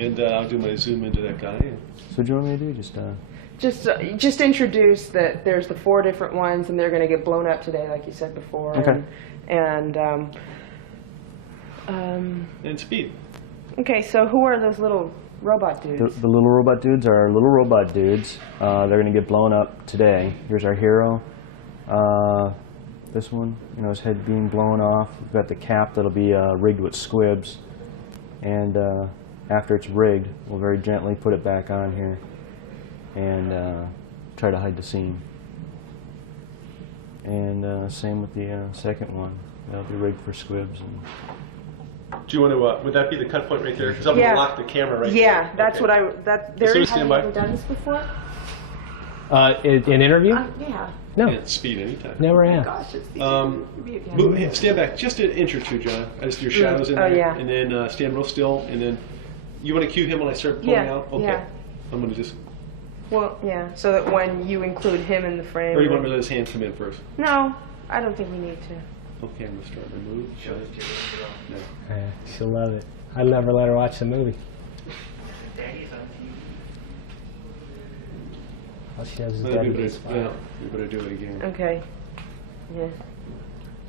And I'll do my zoom into that guy. So what do you want me to do? Just introduce that there's the 4 different ones, and they're going to get blown up today, like you said before. Okay. And speed. okay, so who are those little robot dudes? The little robot dudes are our little robot dudes. They're going to get blown up today. Here's our hero. This one, you know, his head being blown off. We've got the cap that'll be rigged with squibs. And after it's rigged, we'll very gently put it back on here and try to hide the seam. And same with the second one. That'll be rigged for squibs. And do you want to, would that be the cut point right there? Because I'm going to lock the camera right there. Yeah, that's okay. what there is. Have you ever done this before? an interview? Yeah. No. Yeah, speed anytime. Never Oh have. gosh, it's Move, stand back just an inch or two, John. Just your shadows in there. Yeah. And then stand real still. And then you want to cue him when I start pulling out? Okay. Yeah. I'm going to just... Well, yeah, so that when you include him in the frame. Or you want me to let his hand come in first? No, I don't think we need to. Okay, I'm going to start my move. No. Yeah, she'll love it. I'd never let her watch the movie. All she knows is Daddy does fire. Yeah, you better do it again. Okay. Yeah.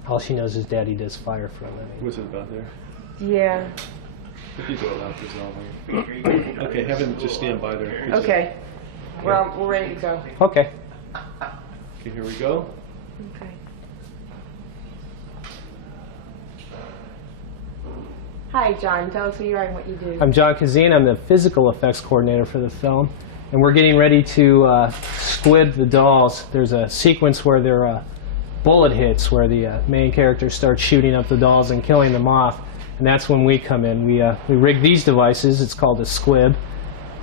All she knows is Daddy does fire from it. What's it about there? Yeah. If you go without dissolving. Okay, have him just stand by there. Okay. Well, we're ready to go. Okay. Okay, here we go. Okay. Hi, John. Tell us who you are and what you do. I'm John Kazine. I'm the physical effects coordinator for the film. And we're getting ready to squib the dolls. There's a sequence where there are bullet hits, where the main character starts shooting up the dolls and killing them off. And that's when we come in. We rig these devices. It's called a squib.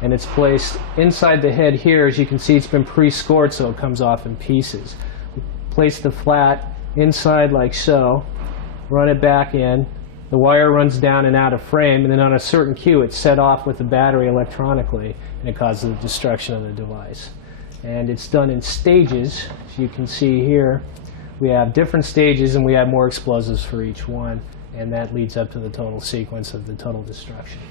And it's placed inside the head here. As you can see, it's been pre-scored so it comes off in pieces. We place the flat inside like so, run it back in. The wire runs down and out of frame, and then on a certain cue it's set off with the battery electronically, and it causes the destruction of the device. And it's done in stages. As you can see here, we have different stages and we have more explosives for each one, and that leads up to the total sequence of the total destructions.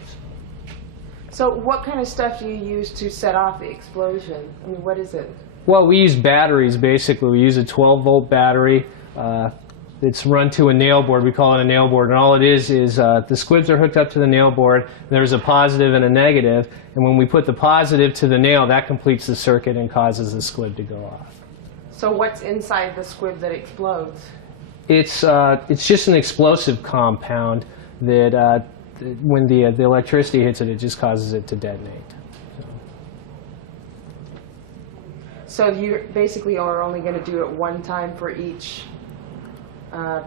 So what kind of stuff do you use to set off the explosion? I mean, what is it? Well, we use batteries, basically. We use a 12-volt battery. It's run to a nail board. We call it a nail board. And all it is the squibs are hooked up to the nail board. There's a positive and a negative. And when we put the positive to the nail, that completes the circuit and causes the squib to go off. So what's inside the squib that explodes? It's just an explosive compound that when the electricity hits it, it just causes it to detonate. So you basically are only going to do it one time for each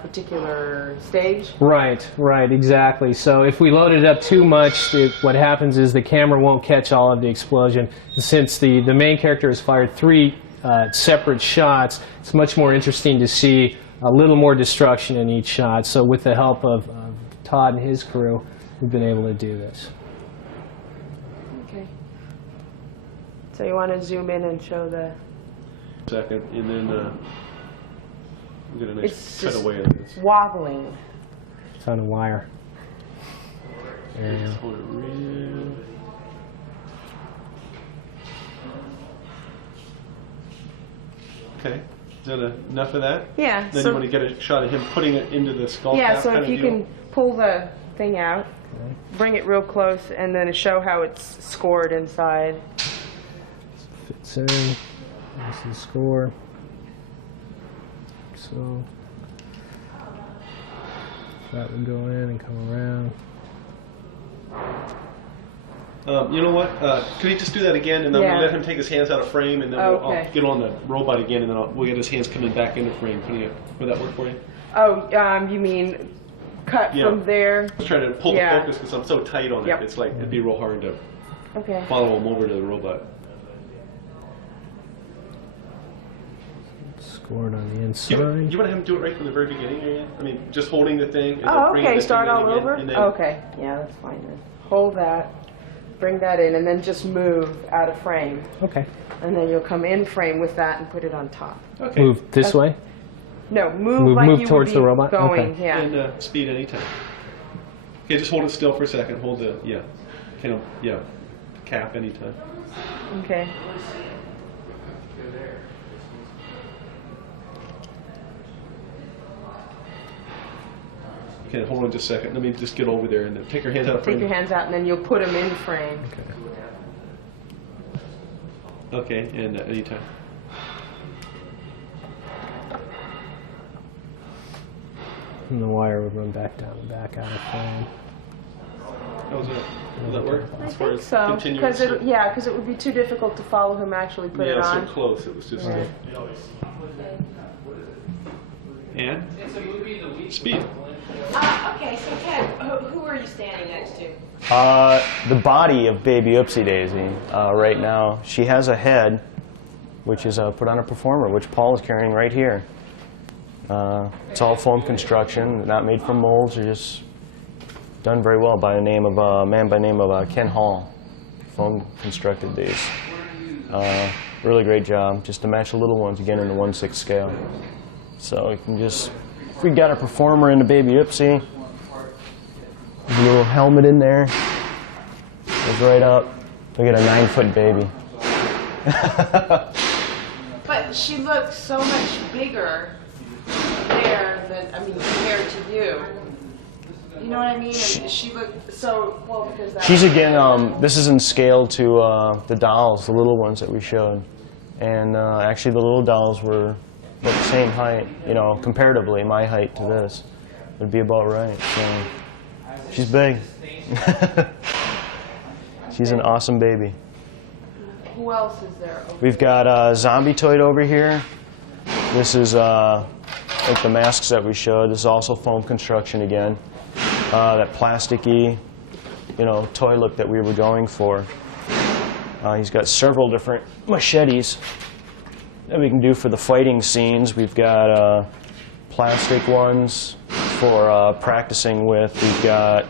particular stage? Right, exactly. So if we load it up too much, what happens is the camera won't catch all of the explosion. And since the main character has fired 3 separate shots, it's much more interesting to see a little more destruction in each shot. So with the help of Todd and his crew, we've been able to do this. Okay. So you want to zoom in and show the... Second, and then we'll get a nice It's cutaway of this. wobbling. It's on a wire. There you go. Hold it real. Okay, is that enough of that? Yeah. Then so you want to get a shot of him putting it into the skull yeah, cap so kind if of you deal? can pull the thing out, bring it real close, and then show how it's scored inside. Fits in. This is the score. So that would go in and come around. You know what? Could he just do that again, and then Yeah. we'll let him take his hands out of frame, and then Okay. I'll get on the robot again, and then we'll get his hands coming back into frame. Would that work for you? Oh, you mean cut Yeah. from there? I was trying to pull the Yeah. focus because I'm so tight on Yep. it. It's like it'd be real hard to Okay. follow him over to the robot. Scored on the You inside. want to have him do it right from the very beginning, Ariane? I mean, just holding the thing. And then Oh, bringing okay. the Start thing in all again, over? and then, Okay. Yeah, that's fine then. Hold that, bring that in, and then just move out of frame. Okay. And then you'll come in frame with that and put it on top. Okay. Move this way. No, move like move you towards would be the robot? going. Okay. Yeah. And speed anytime. Okay, just hold it still for a second. Hold the, yeah. kind of, yeah, cap anytime. Okay. Okay, hold on just a second. Let me just get over there and then take your hands out. Take your hands out, and then you'll put them in frame. Okay, and anytime. And the wire would run back down and back out of frame. How's that? Will that work? I As far think as so, continuous? because it would be too difficult to follow him actually put it Yeah, on. so close. It was just. Yeah. And speed. Okay, so Ted, who are you standing next to? The body of baby Oopsie Daisy right now. She has a head, which is put on a performer, which Paul is carrying right here. It's all foam construction, not made from molds. They're just done very well by a man by the name of Ken Hall. Foam constructed these. Really great job, just to match the little ones again in the 1/6 scale. So you can just, if we got a performer in the baby Oopsie, a little helmet in there, goes right up. We get a 9-foot baby. But she looks so much bigger there than, compared to you. You know what I mean? And she looked so, well, because that... She's again, this is in scale to the dolls, the little ones that we showed. And actually the little dolls were about the same height, you know, comparatively, my height to this would be about right. So she's big. She's an awesome baby. Who else is there? We've got Zombie Toy over here. This is like the masks that we showed. This is also foam construction again. That plasticky, you know, toy look that we were going for. He's got several different machetes that we can do for the fighting scenes. We've got plastic ones for practicing with. We've got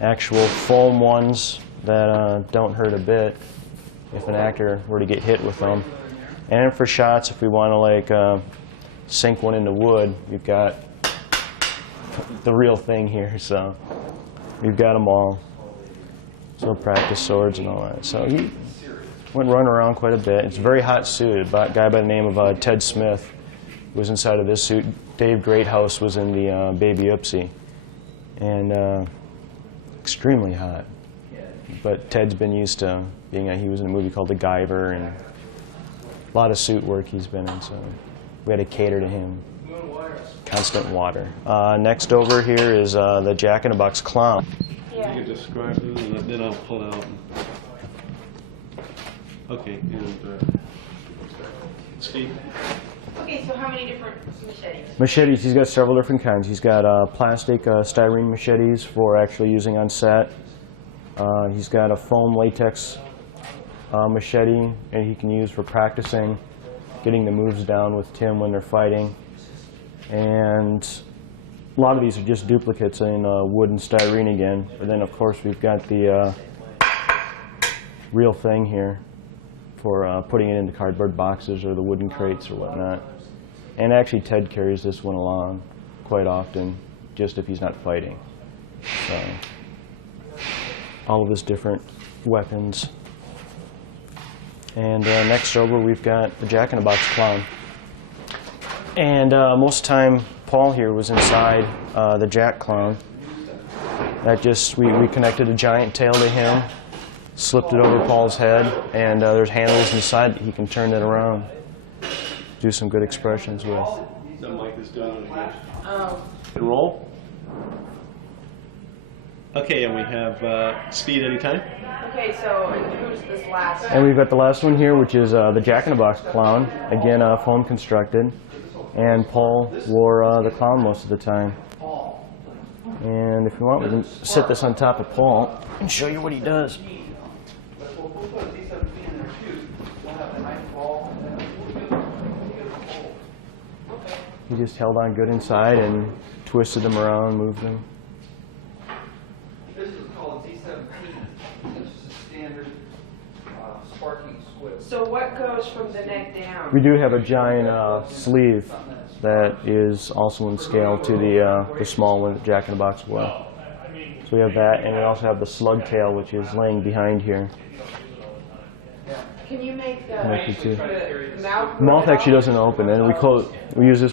actual foam ones that don't hurt a bit if an actor were to get hit with them. And for shots, if we want to like sink one into wood, we've got the real thing here. So we've got them all. So practice swords and all that. So he went running around quite a bit. It's a very hot suit. A guy by the name of Ted Smith was inside of this suit. Dave Greathouse was in the Baby Oopsie. And extremely hot. But Ted's been used to being, he was in a movie called The Guyver, and a lot of suit work he's been in, so we had to cater to him. Constant water. Next over here is the Jack-in-a-Box clown. Yeah. You can describe it, and then I'll pull out. Okay, and speed. Okay, so how many different machetes? Machetes, he's got several different kinds. He's got plastic styrene machetes for actually using on set. He's got a foam latex machete, and he can use for practicing, getting the moves down with Tim when they're fighting. And a lot of these are just duplicates in wood and styrene again. But then, of course, we've got the real thing here for putting it into cardboard boxes or the wooden crates or whatnot. And actually, Ted carries this one along quite often, just if he's not fighting. So, all of his different weapons. And next over, we've got the Jack-in-a-Box clown. And most of the time, Paul here was inside the Jack clown. That just, we connected a giant tail to him, slipped it over Paul's head, and there's handles inside that he can turn it around, do some good expressions with. That Mike is doing it again. Oh. And roll. Okay, and we have speed anytime. Okay, so who's this last? And we've got the last one here, which is the Jack-in-a-Box clown, again foam constructed. And Paul wore the clown most of the time. And if you want, we can sit this on top of Paul and show you what he does. He just held on good inside and twisted them around, moved them. This is called D17. This is a standard sparking squib. So what goes from the neck down? We do have a giant sleeve that is also in scale to the small one that Jack-in-a-Box wore. So we have that, and we also have the slug tail, which is laying behind here. Can you make the, Connected to. the mouth? The mouth actually doesn't open, and we close. We use this.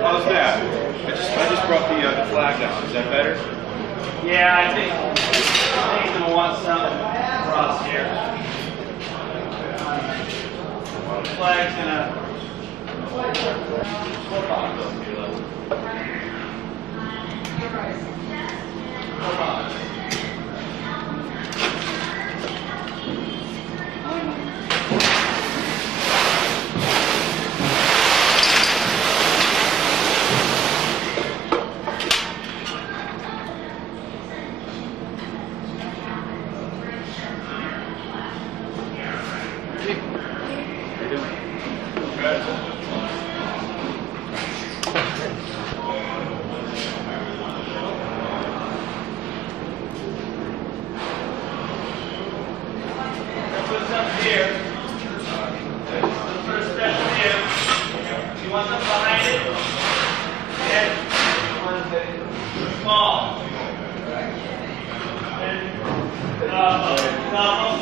How's that? I just brought the flag down. Is that better? Yeah, I think he's going to want something across here. Flag's going to... Put something here. First special here. You want something behind it? Yeah. Small. Normal.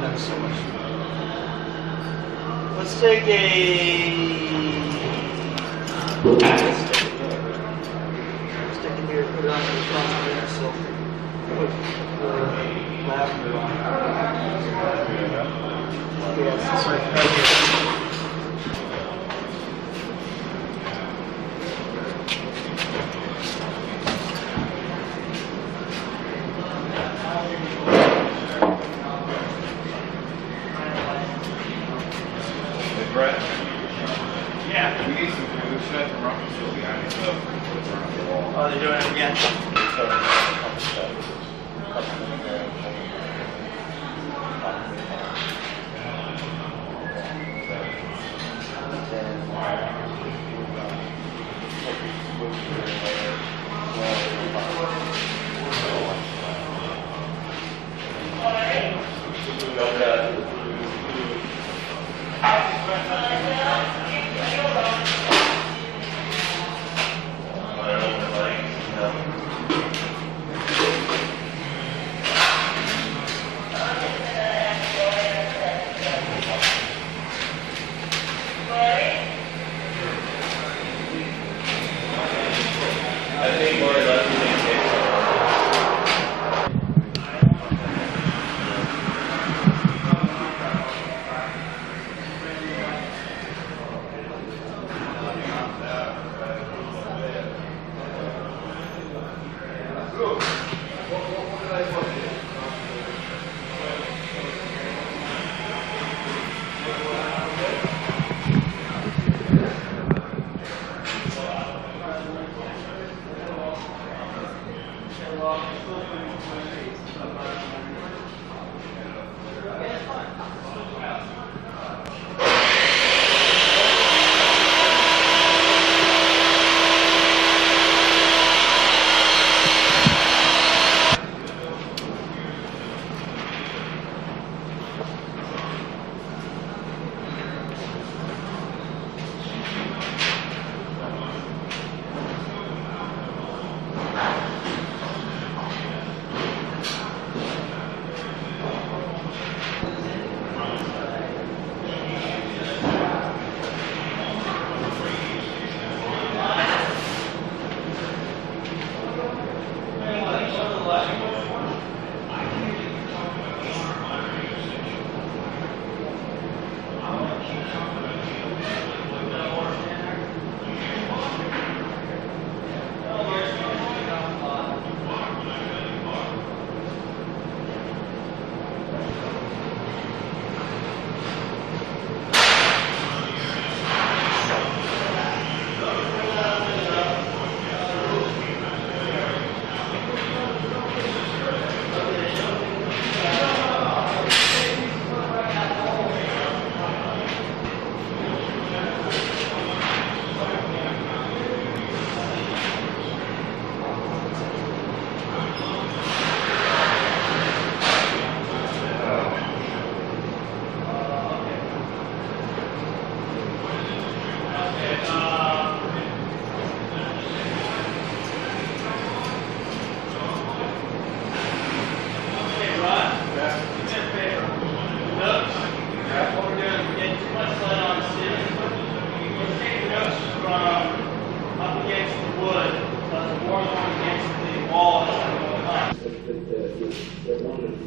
That's so much. Let's take stick it here, put it on the front here, so put the lavender on. Yeah, it's right here. Brett? Yeah. We need some food. Should have some rocket still behind it. So it's around the wall. Oh, they're doing it again.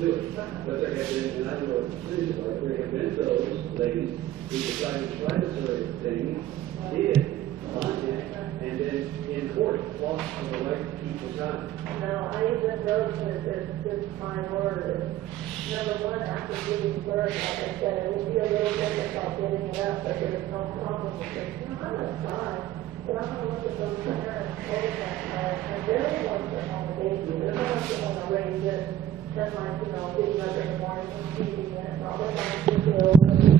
do it. But there have been, and I know of decisions, like there have been those ladies who decided to try this sort of thing, did contact, and then in court, fought for the right to keep the time. No, I even wrote this my word. Number one, after giving birth, like I said, it will be a little difficult getting it up, but there's no problem with it. You know, I'm a guy, but I'm going to look at those parents, and they're the ones that want the baby. They're the ones that want to raise it, just like, you know, getting up in the morning and feeding it, and all they're going to do.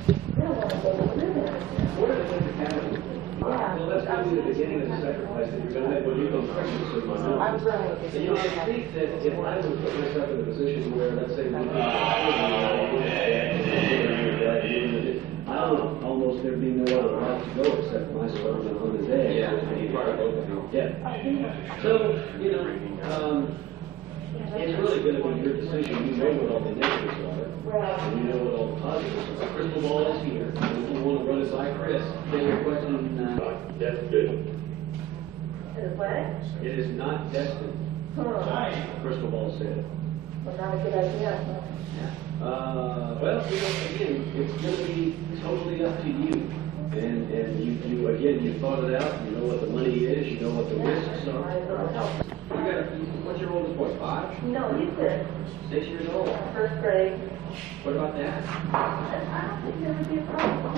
They don't want to go through that. What are the things that happen? Yeah. Well, that's going to be the beginning of the sacrifice that you're going to make when you go pregnant. So I was running with you know, I think that if I would put myself in a position where, let's say, I would almost there'd be no other route to go except my sperm on his egg. Yeah. So, you know, it's really going to be your decision. You know what all the negatives are, and you know what all the positives are. Crystal ball is here. If you want to run it by Chris, then your question, that's good. Is what? It is not destined. Crystal ball said. Well, not a good idea. Well, you know, again, it's going to be totally up to you. And you again, you thought it out. You know what the money is. You know what the risks are. What's your oldest boy? 5? No, he's good. 6 years old. First grade. What about that? I don't think there would be a problem. I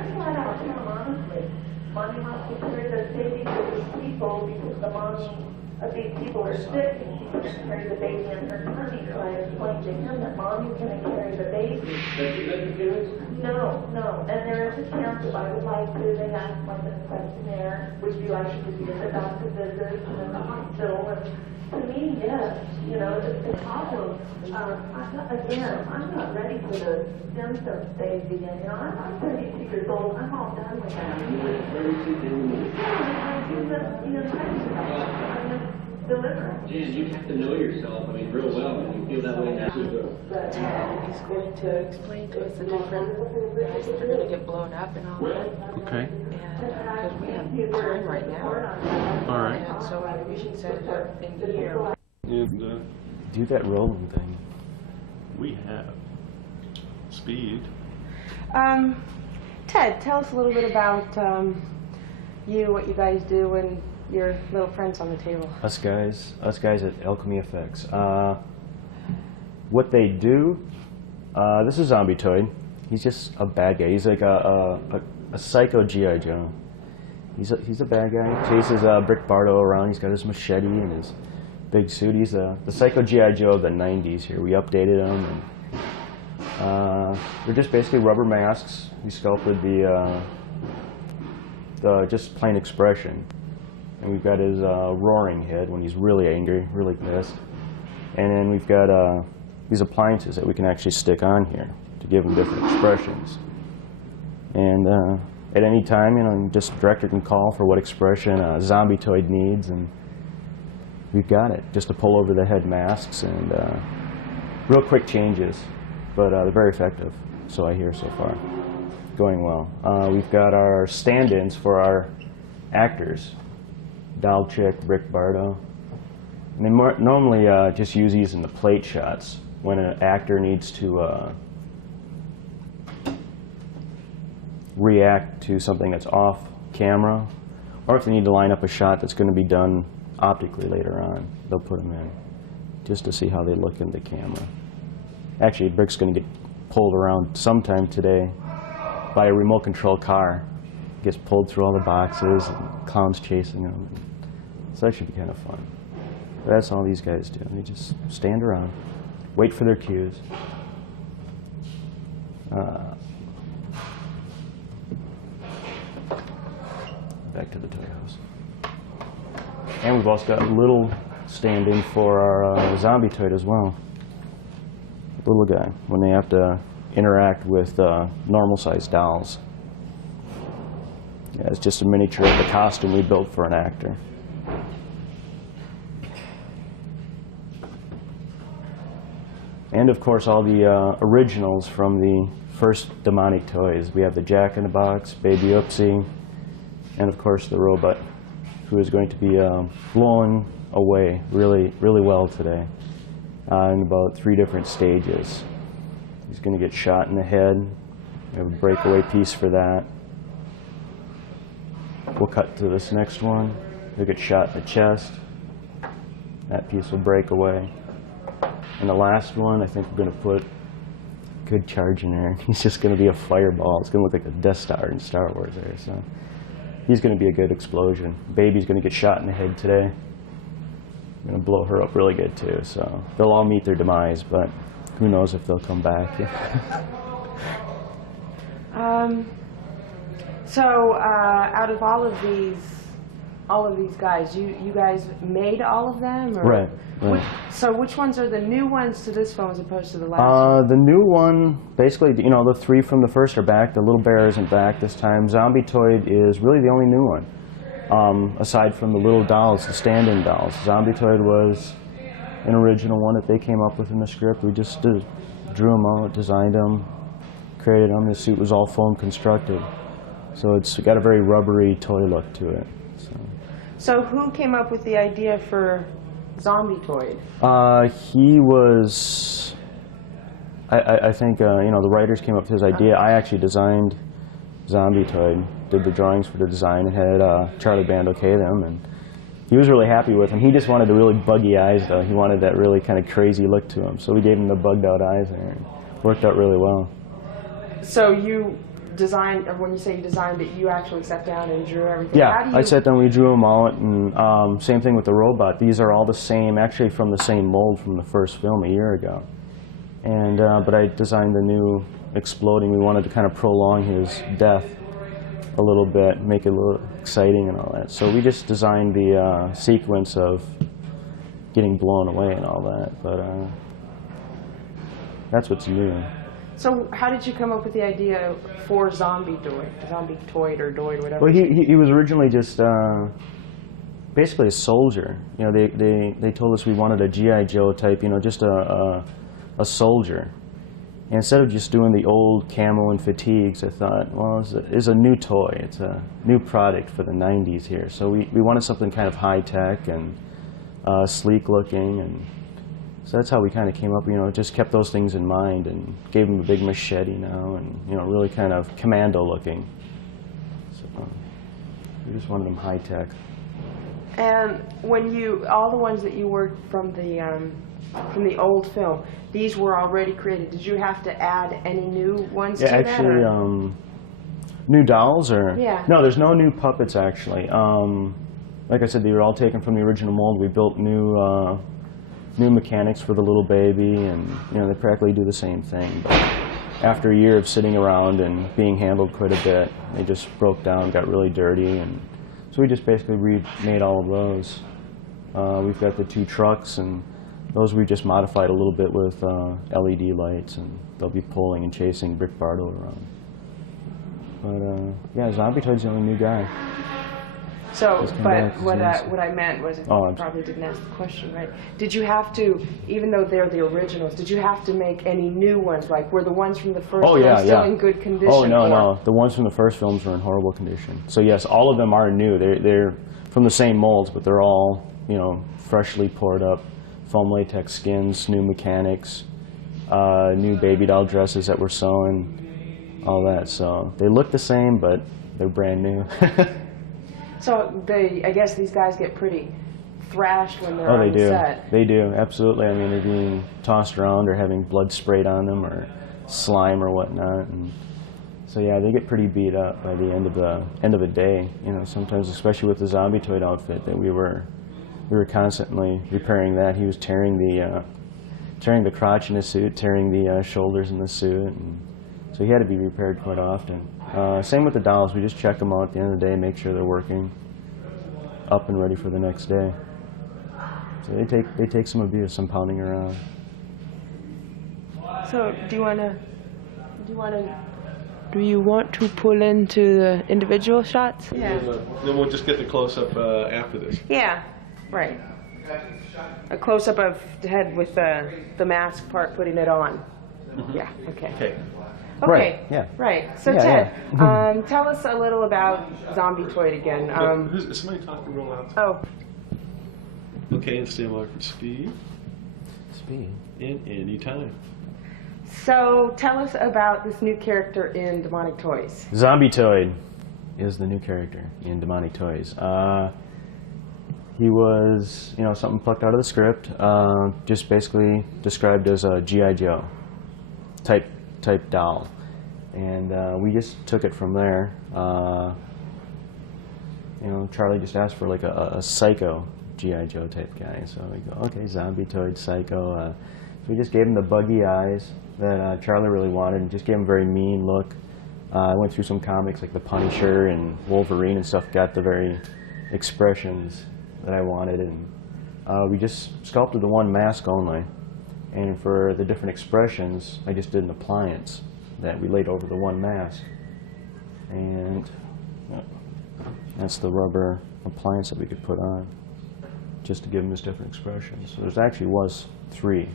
just flat out tell him honestly. Mommy wants to carry the baby to these people because the mommy of these people are sick and she can't carry the baby in her tummy. So I explained to him that mommy's going to carry the baby. Have you been to parents? No. And there is a chance if I would like to, they ask like a questionnaire, would you like to be at the doctor visits and in the hospital? And to me, yes, you know, the problem, I'm not ready for the stem cell stage again. You know, I'm 32 years old, I'm all done with that. Jan, you have to know yourself, I mean, real well, and you feel that way now. He's going to explain to us the different guys that are going to get blown up and all that. Okay. And because we have time right now. All right. And so we should set it up in here. And Do that rolling thing. we have speed. Ted, tell us a little bit about you, what you guys do, and your little friends on the table. Us guys at Alchemy Effects. What they do, this is Zombie Toid. He's just a bad guy. He's like a psycho G.I. Joe. He's a bad guy. Chases Brick Bardo around. He's got his machete and his big suit. He's the psycho G.I. Joe of the 90s here. We updated him. And, they're just basically rubber masks. We sculpted the just plain expression. And we've got his roaring head when he's really angry, really pissed. And then we've got these appliances that we can actually stick on here to give him different expressions. And at any time, you know, just director can call for what expression Zombie Toid needs, and we've got it. Just to pull over the head masks and real quick changes, but they're very effective. So I hear so far, going well. We've got our stand-ins for our actors. Doll Chick, Brick Bardo. And they normally just use these in the plate shots when an actor needs to react to something that's off camera, or if they need to line up a shot that's going to be done optically later on, they'll put them in just to see how they look in the camera. Actually, Brick's going to get pulled around sometime today by a remote control car. Gets pulled through all the boxes and clowns chasing him. So that should be kind of fun. But that's all these guys do. They just stand around, wait for their cues. Back to the toy house. And we've also got a little stand-in for our Zombie Toid as well. Little guy, when they have to interact with normal-sized dolls. Yeah, it's just a miniature of the costume we built for an actor. And of course all the originals from the first demonic toys. We have the Jack-in-the-Box, Baby Oopsie, and of course the robot, who is going to be blown away really well today. in about 3 different stages. He's going to get shot in the head. We have a breakaway piece for that. We'll cut to this next one. He'll get shot in the chest. That piece will break away. And the last one, I think we're going to put a good charge in there. He's just going to be a fireball. It's going to look like the Death Star in Star Wars there. So he's going to be a good explosion. Baby's going to get shot in the head today. I'm going to blow her up really good too. So they'll all meet their demise, but who knows if they'll come back. So out of all of these guys, you guys made all of them? Or Right. So which ones are the new ones to this film as opposed to the last one? The new one, basically, you know, the 3 from the first are back. The little bear isn't back this time. Zombie Toid is really the only new one, aside from the little dolls, the stand-in dolls. Zombie Toid was an original one that they came up with in the script. We just drew them out, designed them, created them. The suit was all foam constructed, so it's got a very rubbery toy look to it. So who came up with the idea for Zombie Toid? He was, I think, you know, the writers came up with his idea. I actually designed Zombie Toid, did the drawings for the design, and had Charlie Band okay them, and he was really happy with him. He just wanted the really buggy eyes, though. He wanted that really kind of crazy look to him, so we gave him the bugged out eyes there, and it worked out really well. So you designed, or when you say you designed it, you actually sat down and drew everything? Yeah, I sat down, we drew them out, and same thing with the robot. These are all the same, actually from the same mold from the first film a year ago. And but I designed the new exploding. We wanted to kind of prolong his death a little bit, make it a little exciting and all that. So we just designed the sequence of getting blown away and all that, but that's what's new. So how did you come up with the idea for Zombie Toid or Doid, whatever? Well, he was originally just basically a soldier. You know, they told us we wanted a G.I. Joe type, you know, just a soldier. And instead of just doing the old camo and fatigues, I thought, well, it's a new toy. It's a new product for the 90s here. So we wanted something kind of high-tech and sleek looking, and so that's how we kind of came up, you know, just kept those things in mind and gave him a big machete now and, you know, really kind of commando looking. So we just wanted them high tech. And when all the ones that you worked from the old film, these were already created. Did you have to add any new ones to that? Actually, new dolls or? Yeah. No, there's no new puppets actually. Like I said, they were all taken from the original mold. We built new mechanics for the little baby, and you know, they practically do the same thing. But after a year of sitting around and being handled quite a bit, they just broke down, got really dirty, and so we just basically remade all of those. We've got the 2 trucks, and those we just modified a little bit with LED lights, and they'll be pulling and chasing Brick Bardo around. But yeah, Zombie Toid's the only new guy. So, but what I meant was, I probably didn't ask the question right. Did you have to, even though they're the originals, did you have to make any new ones? Like, were the ones from the first film still in good condition? Oh, no. The ones from the first films were in horrible condition. So yes, all of them are new. They're from the same molds, but they're all, you know, freshly poured up foam latex skins, new mechanics, new baby doll dresses that were sewn, all that. So they look the same, but they're brand new. So I guess these guys get pretty thrashed when they're on the set. They do, absolutely. I mean, they're being tossed around or having blood sprayed on them or slime or whatnot. And so yeah, they get pretty beat up by the end of a day. You know, sometimes, especially with the Zombie Toid outfit, that we were constantly repairing that. He was tearing the crotch in the suit, tearing the shoulders in the suit, and so he had to be repaired quite often. Same with the dolls. We just check them out at the end of the day, make sure they're working, up and ready for the next day. So they take some abuse, some pounding around. So do you want to pull into the individual shots? Yeah. Then we'll just get the close up after this. Yeah, right. A close up of the head with the mask part, putting it on. Mm-hmm. Yeah. Okay. Okay. Right, yeah. Right. So Ted, tell us a little about Zombie Toid again. Is somebody talking real loud? Oh. Okay, and stand by for Steve. Speed. In any time. So tell us about this new character in Demonic Toys. Zombie-toid is the new character in Demonic Toys. He was, you know, something plucked out of the script, just basically described as a G.I. Joe type doll. And we just took it from there. You know, Charlie just asked for like a psycho G.I. Joe type guy. So we go, okay, zombie-toid, psycho. So we just gave him the buggy eyes that Charlie really wanted and just gave him a very mean look. I went through some comics like The Punisher and Wolverine and stuff, got the very expressions that I wanted. And we just sculpted the one mask only. And for the different expressions, I just did an appliance that we laid over the one mask. And that's the rubber appliance that we could put on just to give him his different expressions. So there actually was three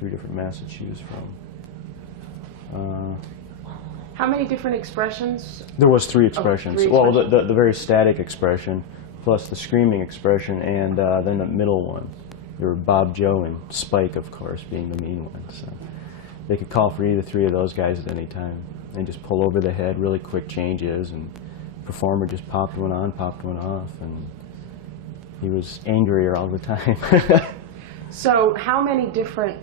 different masks to choose from. How many different expressions? There was three expressions. Oh, three well, expressions. the very static expression, plus the screaming expression, and then the middle one. There were Bob, Joe, and Spike, of course, being the mean ones. So they could call for either three of those guys at any time and just pull over the head, really quick changes, and the performer just popped one on, popped one off, and he was angrier all the time. So how many different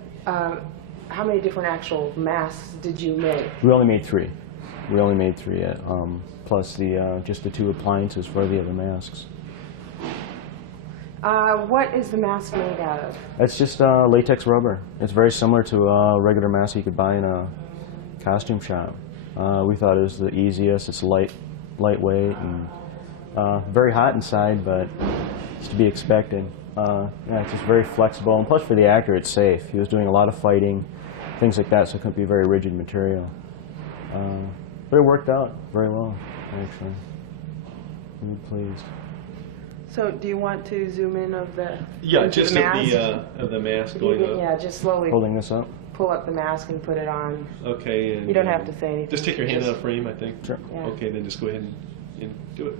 actual masks did you make? We only made three. We only made three, plus the just the two appliances for the other masks. What is the mask made out of? It's just latex rubber. It's very similar to a regular mask you could buy in a costume shop. We thought it was the easiest. It's lightweight, and very hot inside, but it's to be expected. Yeah, it's just very flexible, and plus for the actor, it's safe. He was doing a lot of fighting, things like that, so it couldn't be very rigid material. But it worked out very well, actually. I'm pleased. So do you want to zoom in of the just the mask? of the mask going up. Yeah, just slowly Holding this up? pull up the mask and put it on. Okay. And, you don't have to say anything. Just take your hand out of frame, I think. Sure. Yeah. Okay, then just go ahead and do it.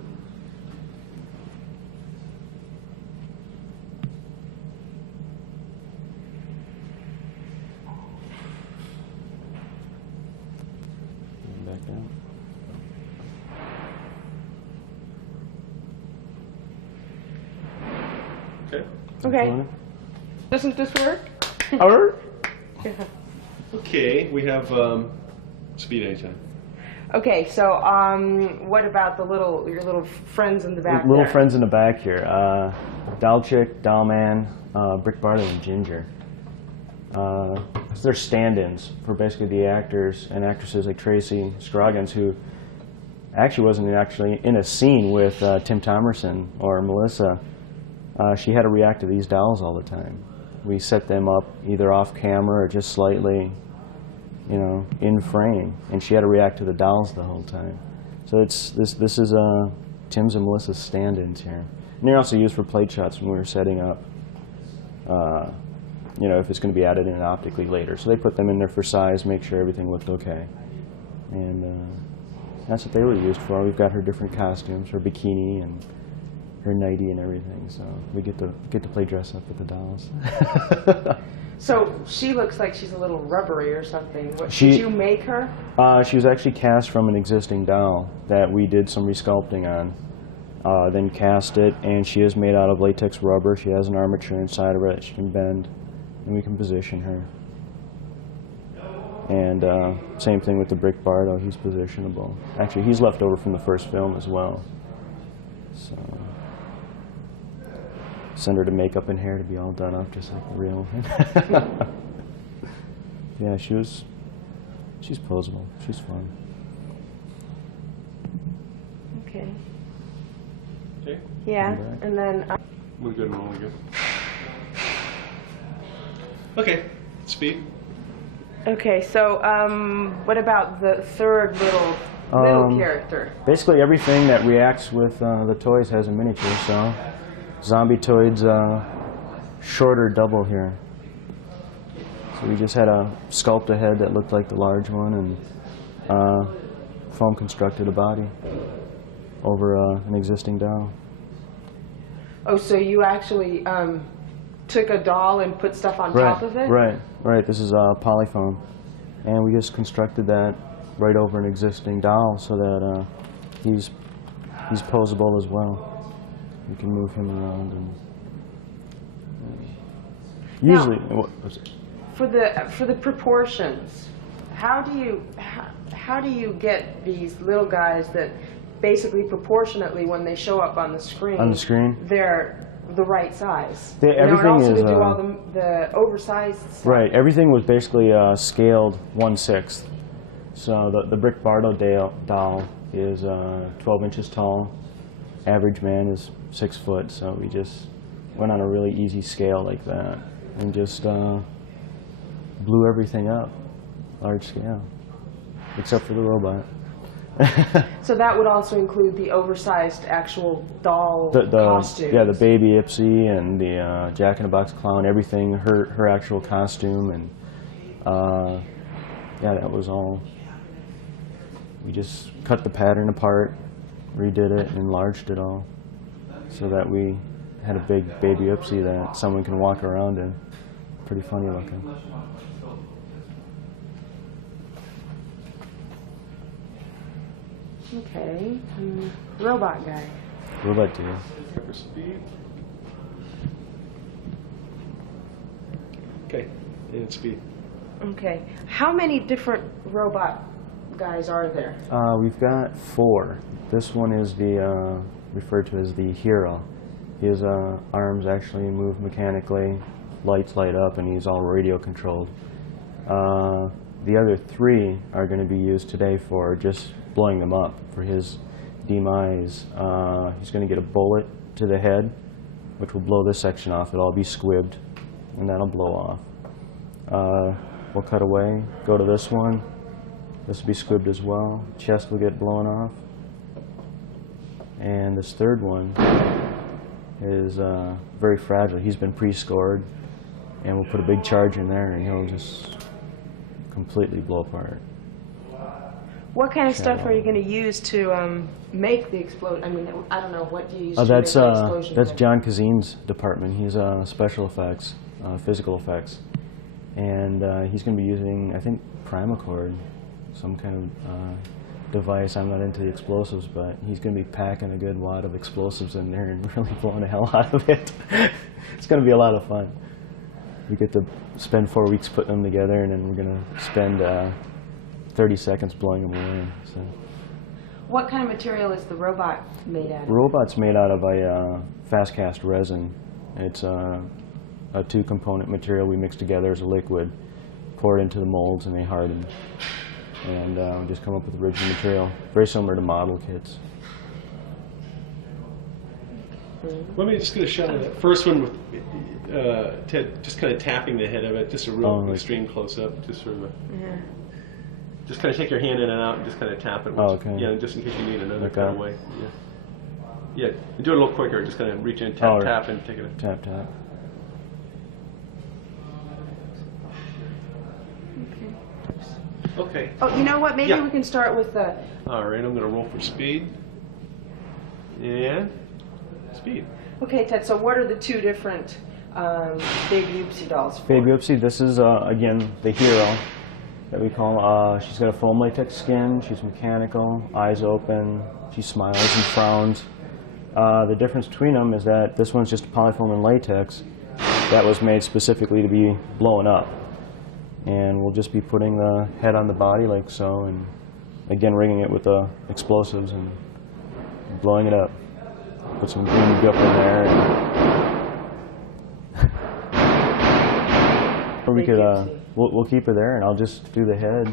Back down. Okay. Okay. Doesn't this work? Okay, we have speed anytime. Okay, so what about your little friends in the back Little there? friends in the back here. Doll Chick, Dollman, Brick Bartley, and Ginger. They're stand-ins for basically the actors and actresses like Tracy Scroggins, who actually wasn't actually in a scene with Tim Thomerson or Melissa. She had to react to these dolls all the time. We set them up either off camera or just slightly, you know, in frame, and she had to react to the dolls the whole time. So this is Tim's and Melissa's stand-ins here, and they're also used for plate shots when we were setting up. You know, if it's going to be added in optically later. So they put them in there for size, make sure everything looked okay. And that's what they were used for. We've got her different costumes, her bikini and her nightie and everything. So we get to play dress up with the dolls. So she looks like she's a little rubbery or something. Did you make her? She was actually cast from an existing doll that we did some resculpting on. Then cast it, and she is made out of latex rubber. She has an armature inside of it that she can bend, and we can position her. And same thing with the Brick Bardo, he's positionable. Actually, he's left over from the first film as well. So send her to makeup and hair to be all done up just like the real one. Yeah, she's posable. She's fun. Okay. Okay. Yeah, and then... We're good, we're only good. Okay, speed. Okay, so what about the third little character? Basically everything that reacts with the toys has a miniature, so Zombie-toid's shorter double here. So we just had to sculpt a head that looked like the large one and foam constructed a body over an existing doll. Oh, so you actually took a doll and put stuff on top of it? Right. This is polyfoam, and we just constructed that right over an existing doll so that he's posable as well. We can move him around and usually. Now, for the proportions, how do you get these little guys that basically proportionately when they show up on the screen? They're the right size. Everything and also is to do all the oversized stuff. Right. Everything was basically scaled 1/6. So the Brick Bardo doll is 12 inches tall. Average man is 6 foot. So we just went on a really easy scale like that and just blew everything up, large scale, except for the robot. So that would also include the oversized actual doll costumes? Yeah, the baby Ipsy and the Jack-in-the-Box clown, everything, her actual costume, and yeah, that was all. We just cut the pattern apart, redid it, and enlarged it all, so that we had a big baby Ipsy that someone can walk around in. Pretty funny looking. Okay, robot guy. Robot dude. Okay, and speed. Okay, how many different robot guys are there? We've got 4. This one is the referred to as the hero. His arms actually move mechanically, lights light up, and he's all radio controlled. The other 3 are going to be used today for just blowing them up for his demise. He's going to get a bullet to the head, which will blow this section off. It'll all be squibbed, and that'll blow off. We'll cut away, go to this one. This will be squibbed as well. Chest will get blown off. And this 3rd one is very fragile. He's been pre-scored, and we'll put a big charge in there, and he'll just completely blow apart. What kind of stuff are you going to use to make the explosion? I mean, I don't know, what do you use to make That's the explosion? that's John Kazin's department. He's special effects, physical effects, and he's going to be using, I think, Primacord, some kind of device. I'm not into the explosives, but he's going to be packing a good wad of explosives in there and really blowing the hell out of it. It's going to be a lot of fun. We get to spend 4 weeks putting them together, and then we're going to spend 30 seconds blowing them away. So. What kind of material is the robot made out of? The robot's made out of a fast cast resin. It's a 2-component material we mix together as a liquid, pour it into the molds, and they harden. And we just come up with original material, very similar to model kits. Let me just get a shot of that first one with Ted just kind of tapping the head of it, just a real extreme close-up, just sort of a... Yeah. Just kind of take your hand in and out and just kind of tap it. Okay. Yeah, just in case you need another kind of way. Yeah. Yeah, do it a little quicker. Just kind of reach in, tap, tap, and take it. Tap, tap. Okay. Oh, you know what? Maybe we can start with the... All right, I'm going to roll for speed. And speed. Okay, Ted, so what are the 2 different Baby Oopsie dolls for? Baby Oopsie, this is, again, the hero that we call. She's got a foam latex skin. She's mechanical, eyes open. She smiles and frowns. The difference between them is that this one's just polyfoam and latex that was made specifically to be blown up. And we'll just be putting the head on the body like so, and again rigging it with the explosives and blowing it up. Put some green gup in there. Or we could, we'll keep her there, and I'll just do the head,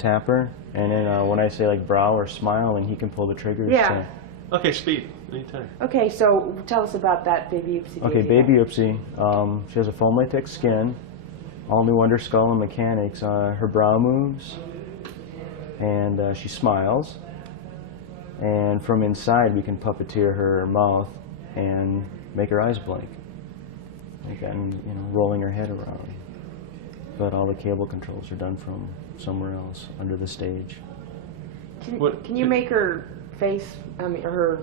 tap her, and then when I say like brow or smile, and he can pull the triggers. Yeah. So. Okay, speed. Anytime. Okay, so tell us about that Baby Oopsie. Okay, Baby Oopsie. She has a foam latex skin. All new underskull and mechanics. Her brow moves, and she smiles. And from inside, we can puppeteer her mouth and make her eyes blink. Again, rolling her head around. But all the cable controls are done from somewhere else under the stage. Can you make her face, her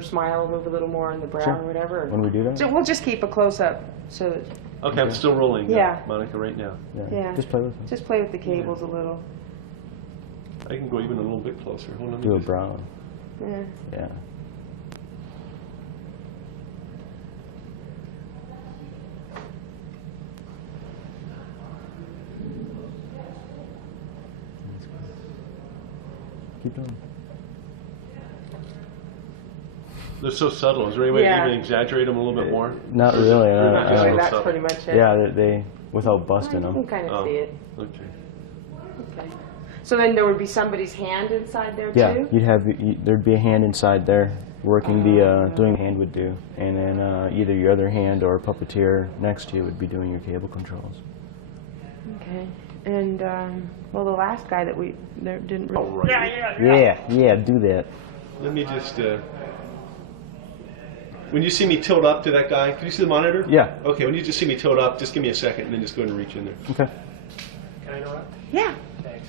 smile move a little more on the brow or whatever? When we do that? So we'll just keep a close-up so that... Okay, I'm still rolling, Yeah. Monica, right now. Yeah. Just play with them. Just play with the cables a little. I can go even a little bit closer. Hold on. Do a brow. Yeah. Yeah. Keep going. They're so subtle. Is there any way Yeah. to even exaggerate them a little bit more? Not really. Not just real That's subtle. pretty much it. Yeah, they without busting You can them. kind of Oh. see it. Okay. Okay. So then there would be somebody's hand inside there Yeah, too? there'd be a hand inside there working doing hand would do, and then either your other hand or a puppeteer next to you would be doing your cable controls. Okay. And well, the last guy that we didn't really... All right. Yeah, do that. Let me just... when you see me tilt up to that guy, can you see the monitor? Yeah. Okay, when you just see me tilt up, just give me a second and then just go ahead and reach in there. Okay. Can I interrupt? Yeah. Thanks.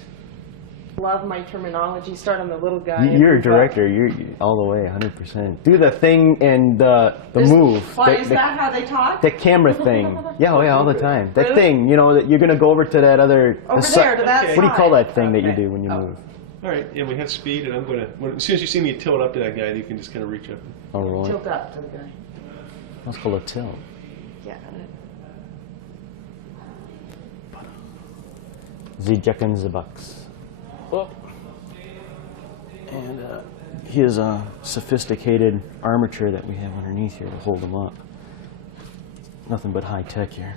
Love my terminology. Start on the little guy. You're a director. You're all the way, 100%. Do the thing and the move. Why, the, is the, that how they talk? the camera thing. Yeah, all the time. That Really? thing, that you're gonna go over to that other. Over there, to that Okay. What do you call side. that thing that you Okay. do when you Oh. move? All right, and we have speed, and I'm going to... As soon as you see me tilt up to that guy, you can just kind of reach up. Oh, roll it. Tilt up. Okay. That's called a tilt. Yeah. The Jack in the Box. And his sophisticated armature that we have underneath here to hold him up. Nothing but high tech here.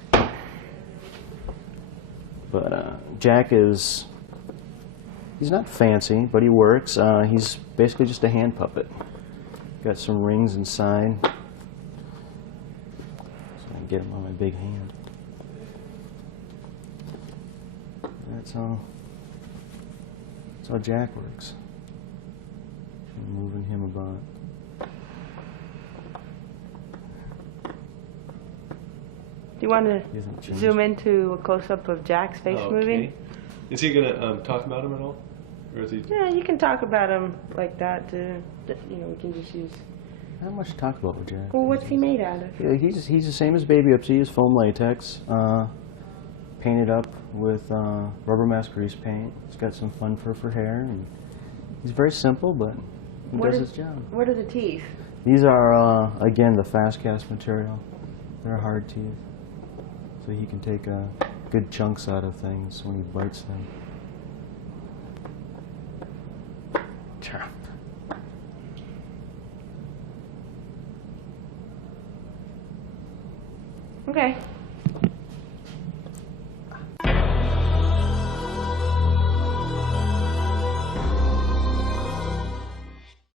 But Jack he's not fancy, but he works. He's basically just a hand puppet. Got some rings inside, so I can get him on my big hand. That's how Jack works. I'm moving him about. Do you want to He hasn't changed. zoom into a close-up of Jack's face moving? Is he going to talk about him at all? Or is he... Yeah, you can talk about him like that too. We can just use... Not much to talk about with Jack. Well, what's he made out of? Yeah, he's the same as Baby Upsy. He's foam latex, painted up with rubber mask grease paint. He's got some fun fur for hair, and he's very simple, but he does his job. What are the teeth? These are again the fast cast material. They're hard teeth, so he can take good chunks out of things when he bites them. Sure. Okay.